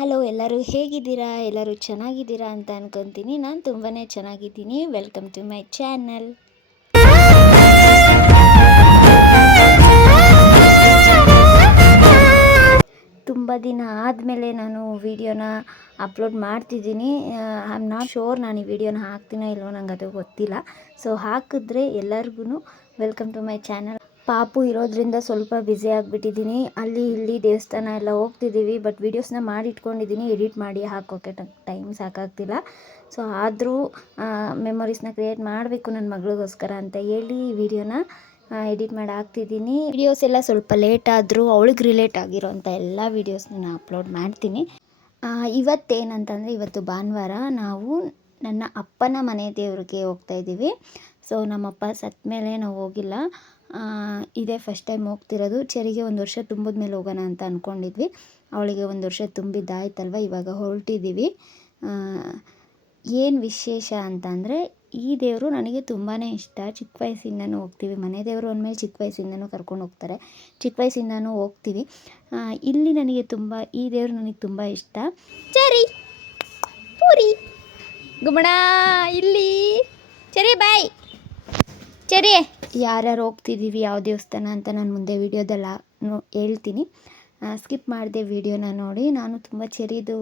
Hello, ಎಲ್ಲರೂ ಹೇಗಿದ್ದೀರಾ? ಎಲ್ಲರೂ ಚೆನ್ನಾಗಿದ್ದೀರಾ ಅಂತ ಅನ್ಕೊತೀನಿ. ನಾನು ತುಂಬಾ ಚೆನ್ನಾಗಿದ್ದೀನಿ. Welcome to my channel. ತುಂಬ ದಿನ ಆದಮೇಲೆ ನಾನು ವಿಡಿಯೋನ ಅಪ್ಲೋಡ್ ಮಾಡ್ತಿದ್ದೀನಿ. ಐ ಆಮ್ ನಾಟ್ ಶೋರ್ ನಾನು ಈ ವಿಡಿಯೋನ ಹಾಕ್ತೀನೋ ಇಲ್ವೋ, ನಂಗೆ ಅದು ಗೊತ್ತಿಲ್ಲ. ಸೊ ಹಾಕಿದ್ರೆ ಎಲ್ಲರಿಗೂ ವೆಲ್ಕಮ್ ಟು ಮೈ ಚಾನಲ್. ಪಾಪು ಇರೋದ್ರಿಂದ ಸ್ವಲ್ಪ ಬ್ಯುಸಿ ಆಗಿಬಿಟ್ಟಿದ್ದೀನಿ. ಅಲ್ಲಿ ಇಲ್ಲಿ ದೇವಸ್ಥಾನ ಎಲ್ಲ ಹೋಗ್ತಿದ್ದೀವಿ. ಬಟ್ ವೀಡಿಯೋಸ್ನ ಮಾಡಿಟ್ಕೊಂಡಿದ್ದೀನಿ, ಎಡಿಟ್ ಮಾಡಿ ಹಾಕೋಕ್ಕೆ ಟೈಮ್ ಸಾಕಾಗ್ತಿಲ್ಲ. ಸೊ ಆದರೂ ಮೆಮೊರೀಸ್ನ ಕ್ರಿಯೇಟ್ ಮಾಡಬೇಕು ನನ್ನ ಮಗಳಿಗೋಸ್ಕರ ಅಂತ ಹೇಳಿ ವಿಡಿಯೋನ ಎಡಿಟ್ ಮಾಡಿ ಹಾಕ್ತಿದ್ದೀನಿ. ವಿಡಿಯೋಸ್ ಎಲ್ಲ ಸ್ವಲ್ಪ ಲೇಟ್ ಆದರೂ ಅವಳಿಗೆ ರಿಲೇಟ್ ಆಗಿರೋಂಥ ಎಲ್ಲ ವೀಡಿಯೋಸ್ನ ನಾನು ಅಪ್ಲೋಡ್ ಮಾಡ್ತೀನಿ. ಇವತ್ತೇನಂತಂದರೆ, ಇವತ್ತು ಭಾನುವಾರ ನಾವು ನನ್ನ ಅಪ್ಪನ ಮನೆ ದೇವ್ರಿಗೆ ಹೋಗ್ತಾಯಿದ್ದೀವಿ. ಸೊ ನಮ್ಮಪ್ಪ ಸತ್ತ ಮೇಲೆ ನಾವು ಹೋಗಿಲ್ಲ, ಇದೇ ಫಸ್ಟ್ ಟೈಮ್ ಹೋಗ್ತಿರೋದು. ಚೆರಿಗೆ 1 ವರ್ಷ ತುಂಬಿದ ಮೇಲೆ ಹೋಗೋಣ ಅಂತ ಅಂದ್ಕೊಂಡಿದ್ವಿ. ಅವಳಿಗೆ 1 ವರ್ಷ ತುಂಬಿದ್ದಾಯ್ತಲ್ವ, ಇವಾಗ ಹೊರಟಿದ್ದೀವಿ. ಏನು ವಿಶೇಷ ಅಂತಂದರೆ, ಈ ದೇವರು ನನಗೆ ತುಂಬಾ ಇಷ್ಟ. ಚಿಕ್ಕ ವಯಸ್ಸಿಂದನೂ ಹೋಗ್ತೀವಿ. ಮನೆ ದೇವರು ಅಂದಮೇಲೆ ಚಿಕ್ಕ ವಯಸ್ಸಿಂದನೂ ಕರ್ಕೊಂಡು ಹೋಗ್ತಾರೆ. ಚಿಕ್ಕ ವಯಸ್ಸಿಂದನೂ ಹೋಗ್ತೀವಿ. ಇಲ್ಲಿ ನನಗೆ ಈ ದೇವರು ನನಗೆ ತುಂಬ ಇಷ್ಟ. ಚರಿ ಪೂರಿ ಗುಮಣ ಇಲ್ಲಿ ಚರಿ ಬಾಯ್ ಚರಿ. ಯಾರ್ಯಾರು ಹೋಗ್ತಿದ್ದೀವಿ, ಯಾವ ದೇವಸ್ಥಾನ ಅಂತ ನಾನು ಮುಂದೆ ವೀಡಿಯೋದಲ್ಲ ಹೇಳ್ತೀನಿ. ಸ್ಕಿಪ್ ಮಾಡಿದೆ ವೀಡಿಯೋನ ನೋಡಿ. ನಾನು ತುಂಬ ಚೆರಿದು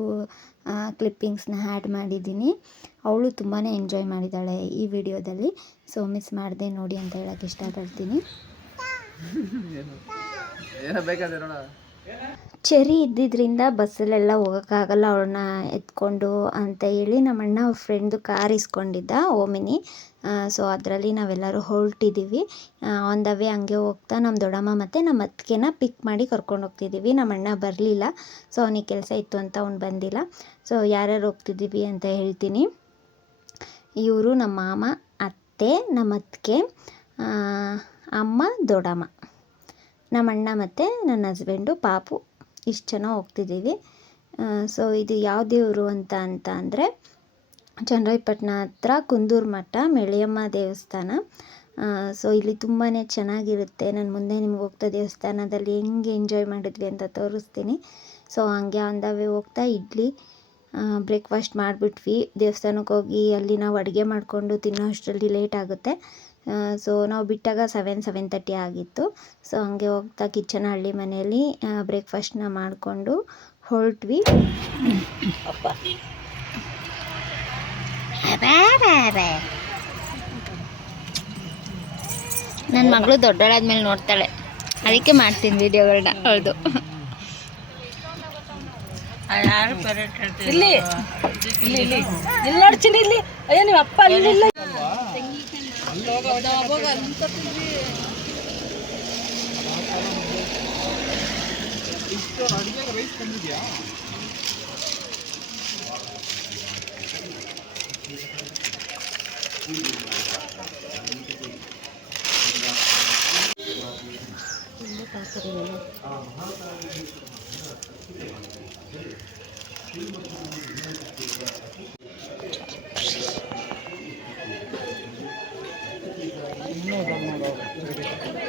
ಕ್ಲಿಪ್ಪಿಂಗ್ಸ್ನ ಆ್ಯಡ್ ಮಾಡಿದ್ದೀನಿ. ಅವಳು ತುಂಬಾ ಎಂಜಾಯ್ ಮಾಡಿದ್ದಾಳೆ ಈ ವಿಡಿಯೋದಲ್ಲಿ. ಸೊ ಮಿಸ್ ಮಾಡಿದೆ ನೋಡಿ ಅಂತ ಹೇಳೋಕ್ಕೆ ಇಷ್ಟಪಡ್ತೀನಿ. ಚೆರಿ ಇದ್ದಿದ್ದರಿಂದ ಬಸ್ಸಲ್ಲೆಲ್ಲ ಹೋಗೋಕ್ಕಾಗಲ್ಲ ಅವಳನ್ನ ಎತ್ಕೊಂಡು ಅಂತ ಹೇಳಿ ನಮ್ಮಣ್ಣ ಅವ್ರ ಫ್ರೆಂಡ್ದು ಕಾರ್ ಇಸ್ಕೊಂಡಿದ್ದ, ಓಮಿನಿ. ಸೊ ಅದರಲ್ಲಿ ನಾವೆಲ್ಲರೂ ಹೊರಟಿದ್ದೀವಿ. ಆನ್ ದ ವೇ ಹಂಗೆ ಹೋಗ್ತಾ ನಮ್ಮ ದೊಡ್ಡಮ್ಮ ಮತ್ತು ನಮ್ಮ ಅತ್ತಿಗೆನ ಪಿಕ್ ಮಾಡಿ ಕರ್ಕೊಂಡು ಹೋಗ್ತಿದ್ದೀವಿ. ನಮ್ಮಣ್ಣ ಬರಲಿಲ್ಲ, ಸೊ ಅವನಿಗೆ ಕೆಲಸ ಇತ್ತು ಅಂತ ಅವ್ನು ಬಂದಿಲ್ಲ. ಸೊ ಯಾರ್ಯಾರು ಹೋಗ್ತಿದ್ದೀವಿ ಅಂತ ಹೇಳ್ತೀನಿ. ಇವರು ನಮ್ಮ ಮಾಮ, ಅತ್ತೆ, ನಮ್ಮ ಅತ್ತಿಗೆ, ಅಮ್ಮ, ದೊಡ್ಡಮ್ಮ, ನಮ್ಮಣ್ಣ ಮತ್ತು ನನ್ನ ಹಸ್ಬೆಂಡು, ಪಾಪು, ಇಷ್ಟು ಜನ ಹೋಗ್ತಿದ್ದೀವಿ. ಸೊ ಇದು ಯಾವ ದೇವರು ಅಂತ ಅಂದರೆ, ಚನ್ನರಾಯಪಟ್ಟಣ ಹತ್ರ ಕುಂದೂರು ಮಠ ಮೆಳಿಯಮ್ಮ ದೇವಸ್ಥಾನ. ಸೊ ಇಲ್ಲಿ ತುಂಬಾ ಚೆನ್ನಾಗಿರುತ್ತೆ. ನಾನು ಮುಂದೆ ನಿಮ್ಗೆ ಹೋಗ್ತಾ ದೇವಸ್ಥಾನದಲ್ಲಿ ಹೆಂಗೆ ಎಂಜಾಯ್ ಮಾಡಿದ್ವಿ ಅಂತ ತೋರಿಸ್ತೀನಿ. ಸೊ ಹಂಗೆ ಆನ್ ದ ವೇ ಹೋಗ್ತಾ ಇಡ್ಲಿ ಬ್ರೇಕ್ಫಾಸ್ಟ್ ಮಾಡಿಬಿಟ್ವಿ. ದೇವಸ್ಥಾನಕ್ಕೆ ಹೋಗಿ ಅಲ್ಲಿ ನಾವು ಅಡುಗೆ ಮಾಡಿಕೊಂಡು ತಿನ್ನೋ ಅಷ್ಟರಲ್ಲಿ ಲೇಟ್ ಆಗುತ್ತೆ. ಸೊ ನಾವು ಬಿಟ್ಟಾಗ 7:30 ಆಗಿತ್ತು. ಸೊ ಹಂಗೆ ಹೋಗ್ತಾ ಕಿಚ್ಚನಹಳ್ಳಿ ಮನೆಯಲ್ಲಿ ಬ್ರೇಕ್ಫಾಸ್ಟ್ನ ಮಾಡಿಕೊಂಡು ಹೊರಟ್ವಿ. ನನ್ನ ಮಗಳು ದೊಡ್ಡಳಾದ್ಮೇಲೆ ನೋಡ್ತಾಳೆ, ಅದಕ್ಕೆ ಮಾಡ್ತೀನಿ ವಿಡಿಯೋಗಳನ್ನ. ಹೌದು, ಇಲ್ಲಿ ನೋಡ್ತೀನಿ. ಇಲ್ಲಿ ಅಯ್ಯೋ ನೀವು ಅಪ್ಪ ಅಲ್ಲಿಲ್ಲ.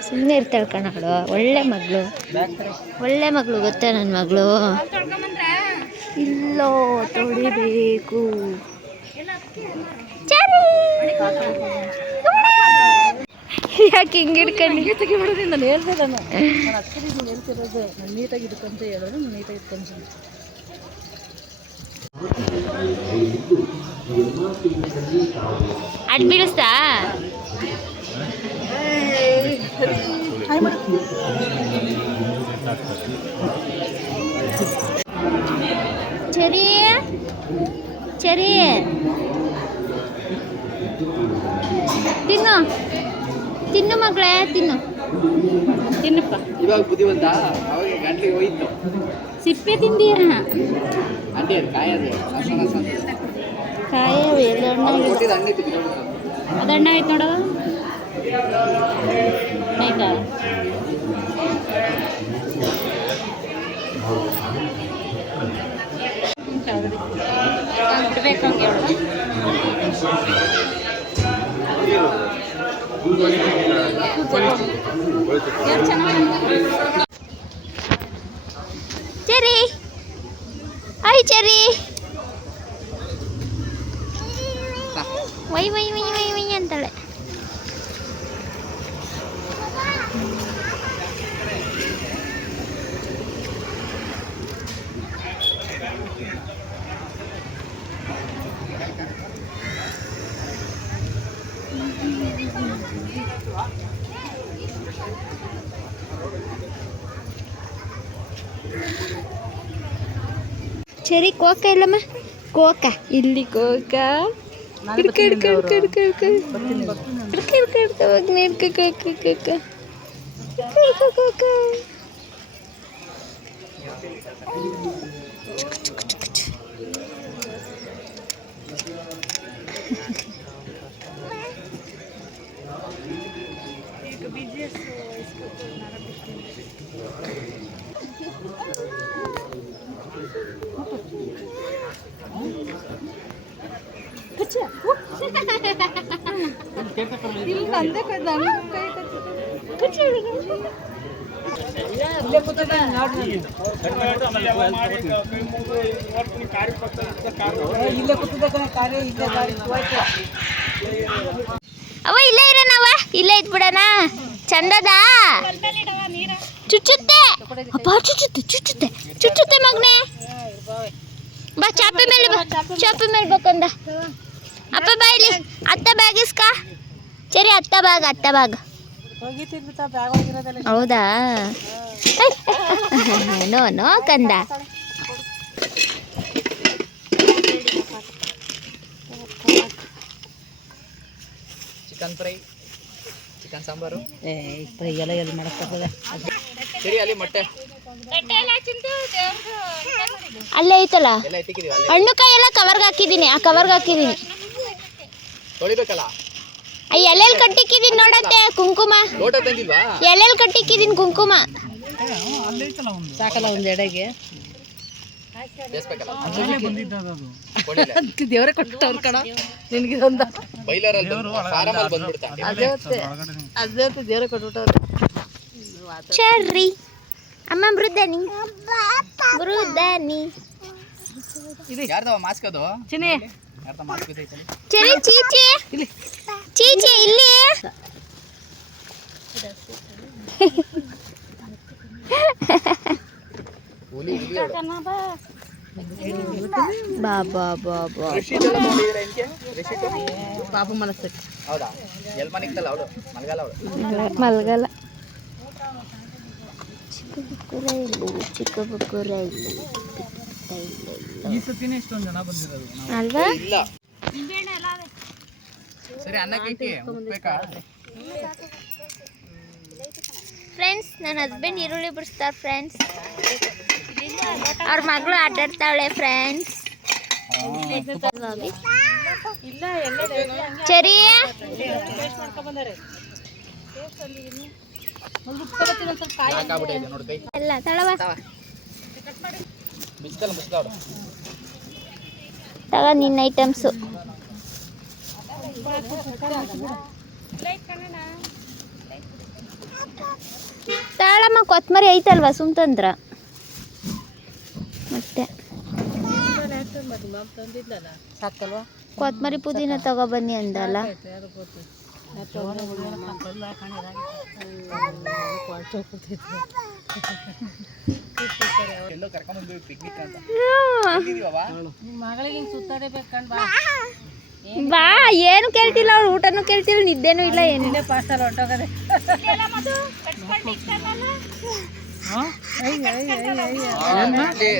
ಸುಮ್ಮನೆ ಇರ್ತಾಳೆ ಕಣಗಳು. ಒಳ್ಳೆ ಮಗಳು ಗೊತ್ತಾ ನನ್ನ ಮಗಳು. ಇಲ್ಲೋ ತೊಳಿಬೇಕು. ಯಾಕೆ ಹಿಂಗೆ ಹಿಡ್ಕೊಂಡು ತೆಗಿಬಿಡೋದು? ನಾನು ಹೇಳ್ದೆ, ನಾನು ಅಕ್ಕರಿಗೆ ನೀನು ಹೇಳ್ತಿರೋದು. ನಾನು ನೀಟಾಗಿ ಇಟ್ಕೊಂತ ಹೇಳೋದು, ನಾನು ನೀಟಾಗಿ ಇಟ್ಕೊಂತೀನಿ. ಅಡ್ ಬೀಳಿಸ್ತಾ ಚರಿ ಚರಿ ತಿನ್ನು ಮಗಳೇ, ತಿನ್ನಪ್ಪ. ಇವಾಗ ಬುದ್ಧಿವಂತ, ಅವಾಗ ಗಂಟೆಗೆ ಹೋಯ್ತು. ಸಿಪ್ಪೆ ತಿಂದೀಯ? ಕಾಯ ಅದಣ್ಣ ಆಯ್ತು ನೋಡವ. ಆಯ್ತಾ? ಬಿಡ್ಬೇಕಂಗೆ ಹೇಳು. Cherry hi Cherry. Why why why why why ಅಂತಾಳೆ. ಚೆರಿ ಕೋಕ ಇಲ್ಲಮ್ಮ, ಕೋಕ ಇಲ್ಲಿ ಕೋಕ ಅವ ಇಲ್ಲೇ ಇರೋಣವ, ಇಲ್ಲೇ ಇದ್ಬಿಡಣ. ಚಂದದ ಚುಚ್ಚುತ್ತೆ, ಅಪ್ಪ ಚುಚ್ಚುತ್ತೆ ಚುಚ್ಚುತ್ತೆ ಚುಚ್ಚುತ್ತೆ ಮಗನೇ. ಬಾ ಚಾಪೆ ಮೇಲೆ, ಬಾ ಚಾಪೆ ಮೇಲೆ ಬೇಕಂದ. ಅಪ್ಪ ಬಾ ಇಲ್ಲಿ, ಅತ್ತ ಬ್ಯಾಗ್ ಇಸ್ಕ. ಸರಿ ಅತ್ತ ಬ್ಯಾಗ್. ಹೌದಾ? ನೋ ಕಂದ. Chicken fry, chicken sambar, fry ಎಲ್ಲ ಎಲ್ಲಿ ಮಾಡಕ್ಕಾಗಲ್ಲ. ಸರಿ ಅಲ್ಲಿ ಮೊಟ್ಟೆ ಅಲ್ಲೇ ಐತಲ್ಲ ಎಲ್ಲ ಎತ್ತಿಕ್ಕಿದೀವಿ. ಅಲ್ಲಿ ಹಣ್ಣು ಕಾಯಿ ಎಲ್ಲ ಕವರ್ಗೆ ಹಾಕಿದ್ದೀನಿ, ಆ ಕವರ್ಗೆ ಹಾಕಿದ್ದೀನಿ. ತೊಳಿಬೇಕಲ್ಲ. ಎಲ್ಲೆಲ್ಲಿ ಕಟ್ಟಿಕ್ಕಿದ್ದೀನಿ ನೋಡತ್ತೆ ಕುಂಕುಮ. ಲೋಟ ತಂದಿಲ್ವಾ? ಎಲ್ಲೆಲ್ಲಿ ಕಟ್ಟಿಕ್ಕಿದ್ದೀನಿ ಕುಂಕುಮ. ಸಾಕಲ್ಲ ಒಂದು ಎಡೆಗೆ. ದೇವರೇ ಕೊಟ್ಟವ್ರ ಕಣ ನಿನ್ಗಿದೊಂದ ಅದೇ ದೇವರೇ ಕೊಟ್ಬಿಟ್ಟವ್ರು. ಚರ್ರಿ ಅಮ್ಮ ಮೃದಾನಿ ಯಾರ್ದವ ಮಾಸ್ಕ್ ಅದು? ಚಿನಿ ಯಾರ್ದ ಮಾಸ್ಕ್ ಐತಲ್ಲ? ಚರಿ ಚೀಚಿ ಇಲ್ಲಿ ಚೀಚಿ ಇಲ್ಲಿ. ಹುಲಿ ಇಲ್ಲಿ ಬಾ ಬಾ ಬಾ ಬಾ. ರಿಷಿಟ್ ಎಲ್ಲ ನೋಡಿದ್ರೆ ಏನಕ್ಕೆ? ರಿಷಿಟ್ ಪಾಪ ಮನಸ್ಸಕ್ಕೆ. ಹೌದಾ? ಎಲ್ಲಿ ಮನಿಕ್ತಲ್ಲ ಅವಳು? ಮಲಗಲ್ಲ ಅವಳು. ಮಲ್ಗಲ್ಲ. ಚಿಕ್ಕ ಬುಕ್ಕೂರ ಇಲ್ಲಿ ಈ ಸತಿನೇ ಇಷ್ಟೊಂದು ಜನ ಬಂದಿರೋದು ಅಲ್ವಾ? ಇಲ್ಲ. ಸರಿ ಅನ್ನಕ್ಕೆ ಐತಿ ಉಪ್ಬೇಕಾ? ಫ್ರೆಂಡ್ಸ್, ನನ್ನ ಹಸ್ಬೆಂಡ್ ಈರುಳ್ಳಿ ಬಿಡಿಸ್ತಾರೆ ಫ್ರೆಂಡ್ಸ್. ಅವ್ರ ಮಗಳು ಆಟಾಡ್ತಾವಳೆ ಫ್ರೆಂಡ್ಸ್. ಚರಿ ಎಲ್ಲ ತಳವ ತಗ ನಿನ್ನ ಐಟಮ್ಸು. ತಾಳಮ್ಮ ಕೊತ್ತಂಬರಿ ಐತಲ್ವಾ ಸುಮ್ತಂದ್ರ ಮತ್ತೆ ಸಾಕಲ್ವಾ? ಕೊತ್ತಂಬರಿ ಪುದೀನ ತಗೊಬನ್ನಿ ಅಂದಲ್ಲ. ಬಾ, ಏನು ಕೇಳ್ತಿಲ್ಲ ಅವ್ರು, ಊಟನೂ ಕೇಳ್ತಿಲ್ಲ, ನಿದ್ದೆನೂ ಇಲ್ಲ, ಏನಿಲ್ಲ. ಪಾಸ್ಟಲ್ ಹೊಂಟೋಗದೆ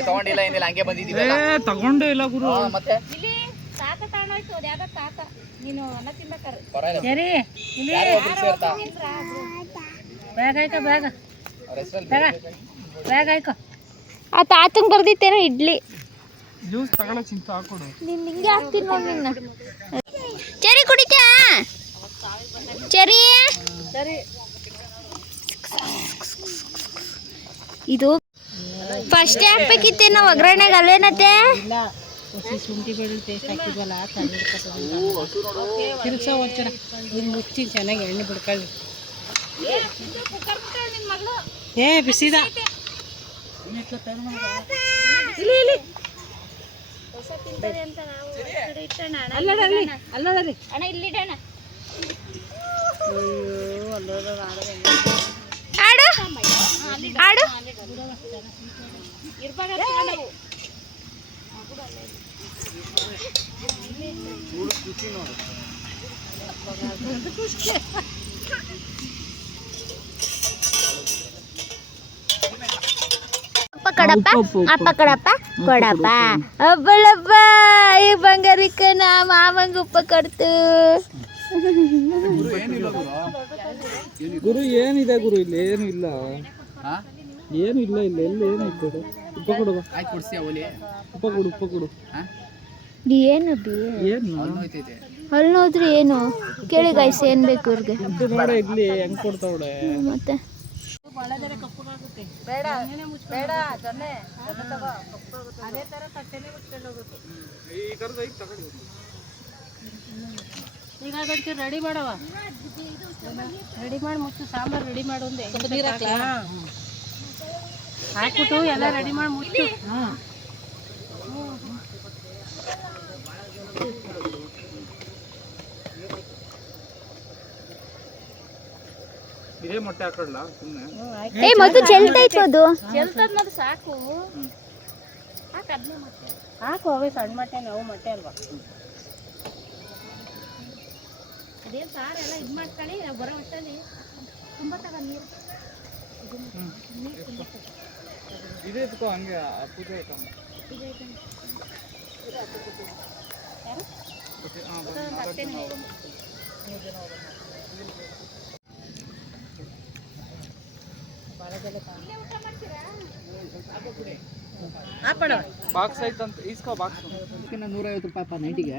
ತಗೊಂಡಿಲ್ಲ ಏನಿಲ್ಲ, ಹಂಗೆ ಬಂದಿದ್ದೀವಿ. ತಗೊಂಡೇ ಇಲ್ಲ ಗುರು. ಮತ್ತೆ ಸರಿ ಇಲ್ಲಿ ಬ್ಯಾಗ್ ಆಯ್ಕ ಬ್ಯಾಗ್ ಆಯ್ಕ. ಆ ತಾತಂಗೆ ಬರ್ದಿತ್ತೇನೋ ಇಡ್ಲಿ. ಜ್ಯೂಸ್ ತಗೊಳ್ಳೋ ಚಿಂತೆ ಹಾಕೊಡು. ನೀನು ಹಿಂಗೆ ಹಾಕ್ತೀನಿ ನೋಡಿ ನಿನ್ನ. ಚರಿ ಕುಡಿತಾ? ಚರಿ ಇದು ಫಸ್ಟ್ ಹಾಕ್ಬೇಕಿತ್ತೇನೋ ಒಗ್ಗರಣೆಗೆ, ಅಲ್ಲೇನತ್ತೆ? ಶುಂಠಿ ಬೆಳ್ಳುಳ್ಳಿ ಪೇಸ್ಟ್ ಹಾಕಿದ್ವಲ್ಲ, ತಿರುಗ್ಸೋ ಒಂಚೂರ ಇಲ್ಲಿ ಮುಚ್ಚಿ ಚೆನ್ನಾಗಿ ಎಣ್ಣೆ ಬಿಡ್ಕೊಳ್ಳಿ. ಬಿಸಿದ ಇಲ್ಲಿ ಅಲ್ಲೋಡಲ್ಲಿ ಅಲ್ಲೋಡಲ್ಲಿ ಅಣ್ಣ ಇಲ್ಲಿಡೋಣ ಅಯ್ಯೋ ಅಲ್ಲೋಡ ಆಡು ಆಡು ಅಪ್ಪ ಕಡಪ್ಪ ಅಪ್ಪ ಕಡಪ್ಪ ಕೊಡಪ್ಪ ಅಬ್ಬಳಪ್ಪ ಈ ಬಂಗಾರಿಕನ ಮಾವಂಗ ಉಪ್ಪ ಕೊಡ್ತು ಗುರು ಏನಿದೆ ಗುರು ಇಲ್ಲಿ ಏನು ಇಲ್ಲ ಏನು ಇಲ್ಲ ಇಲ್ಲ ಎಲ್ಲಿ ಏನೈತೆ ಉಪ್ಪ ಕೊಡು ಉಪ್ಪ ಕೊಡು ಉಪ್ಪ ಕೊಡು ಏನು ಏನು ಅಲ್ಲಿ ನೋಡ್ರಿ ಏನು ಕೇಳಿ ಗಾಯ್ಸ್ ಏನ್ ಬೇಕು ಇವ್ರಿಗೆ ನೋಡ ಇಲ್ಲಿ ಹೆಂಗ್ ಕೊಡ್ತಾವಳೆ ಮತ್ತೆ ಬೇಡ ಬೇಡ ಜೊನ್ನೆ ಜೊನ್ನೆ ತಗೋ ಕಪ್ಪಾಗುತ್ತೆ ಅದೇ ತರ ತಟ್ಟೆನೆ ಮುಚ್ಕೊಂಡು ಹೋಗುತ್ತೆ ಈಗ ಅದಕ್ಕೆ ರೆಡಿ ಮಾಡವ ರೆಡಿ ಮಾಡಿ ಮುಚ್ಚು ಸಾಂಬಾರು ರೆಡಿ ಮಾಡು ಒಂದೇ ಹಾಕ್ಬಿಟ್ಟು ಎಲ್ಲ ರೆಡಿ ಮಾಡಿ ಮುಚ್ಚು ಇದೇ ಮೊಟ್ಟೆ ಹಾಕೊಳ್ಳ ಸುಮ್ಮನೆ ಏ ಮಗು ಚೆಲ್ತೈತು ಅದು ಚೆಲ್ತದ್ ಸಾಕು ಹಾಕು ಅವೇ ಸಣ್ಣ ಮೊಟ್ಟೆ ನಾವು ಮೊಟ್ಟೆ ಅಲ್ವಾ ಅದೇನು ಸಾರು ಎಲ್ಲ ಇದು ಮಾಡ್ಕೊಳ್ಳಿ ಬರೋ ಹೊಟ್ಟಲ್ಲಿ ತುಂಬ ತಗೊಂಡು ನೀರು ಇದೇ ಇಟ್ಕೋ ಹಂಗೆ ಪೂಜೆ ಐಟಮ್ ಬಾಕ್ಸ್ ಐತಂತ ಇಸ್ಕೋ ಬಾಕ್ಸ್ 150 ರೂಪಾಯಿ ನೈಟಿಗೆ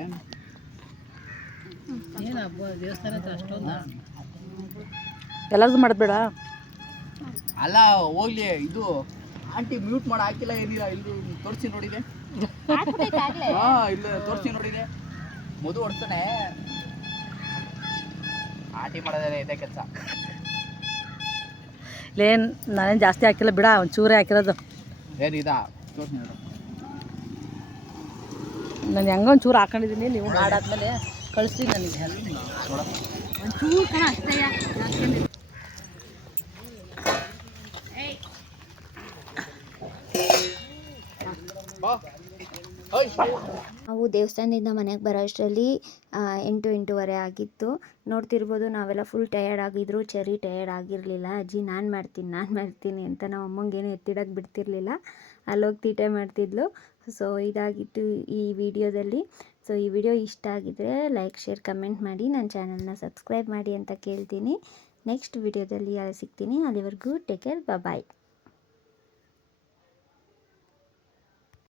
ಏನು ಹಬ್ಬ ದೇವಸ್ಥಾನ ಹತ್ರ ಅಷ್ಟೊಂದು ಎಲ್ಲರದು ಮಾಡಬೇಡ ಅಲ್ಲ ಹೋಗ್ಲಿ ಇದು ಆಂಟಿ ಮ್ಯೂಟ್ ಮಾಡಿ ಹಾಕಿಲ್ಲ ಏನಿಲ್ಲ ಇಲ್ಲಿ ತೋರಿಸಿ ನೋಡಿದೆ ಹಾ ಇಲ್ಲ ತೋರಿಸಿ ನೋಡಿದೆ ಮಧು ಹೊಡ್ತಾನೆ ಆಂಟಿ ಮಾಡೋದೇ ಇದೆ ಕೆಲಸ ಲೇನ್ ನಾನೇನು ಜಾಸ್ತಿ ಹಾಕಿಲ್ಲ ಬಿಡ ಒಂಚೂರೇ ಹಾಕಿರೋದು ಏನಿದಾ ತೋರಿಸಿ ನೋಡು ನಾನು ಹೆಂಗೋ ಒಂಚೂರು ಹಾಕೊಂಡಿದ್ದೀನಿ ನೀವು ಮಾಡಾದ್ಮೇಲೆ ಕಳಿಸ್ರಿ ನನಗೆ ಒಂಚೂರು ಕಣ ಅಷ್ಟೇ ನಾವು ದೇವಸ್ಥಾನದಿಂದ ಮನೆಗೆ ಬರೋ ಅಷ್ಟರಲ್ಲಿ 8-8:15 ಆಗಿತ್ತು. ನೋಡ್ತಿರ್ಬೋದು ನಾವೆಲ್ಲ ಫುಲ್ ಟಯರ್ಡ್ ಆಗಿದ್ರು. ಚೆರಿ ಟಯರ್ಡ್ ಆಗಿರಲಿಲ್ಲ. ಅಜ್ಜಿ ನಾನು ಮಾಡ್ತೀನಿ ಅಂತ ನಮ್ಮ ಅಮ್ಮಂಗೇನು ಎತ್ತಿಡಕ್ಕೆ ಬಿಡ್ತಿರ್ಲಿಲ್ಲ. ಅಲ್ಲೋಗಿ ತೀಟೆ ಮಾಡ್ತಿದ್ಲು. ಸೊ ಇದಾಗಿತ್ತು ಈ ವಿಡಿಯೋದಲ್ಲಿ. ಸೊ ಈ ವಿಡಿಯೋ ಇಷ್ಟ ಆಗಿದ್ರೆ ಲೈಕ್, ಶೇರ್, ಕಮೆಂಟ್ ಮಾಡಿ ನನ್ನ ಚಾನಲ್ನ ಸಬ್ಸ್ಕ್ರೈಬ್ ಮಾಡಿ ಅಂತ ಕೇಳ್ತೀನಿ. ನೆಕ್ಸ್ಟ್ ವಿಡಿಯೋದಲ್ಲಿ ಸಿಗ್ತೀನಿ. ಅಲ್ಲಿವರೆಗೂ ಟೇಕ್ ಕೇರ್, ಬಾಯ್.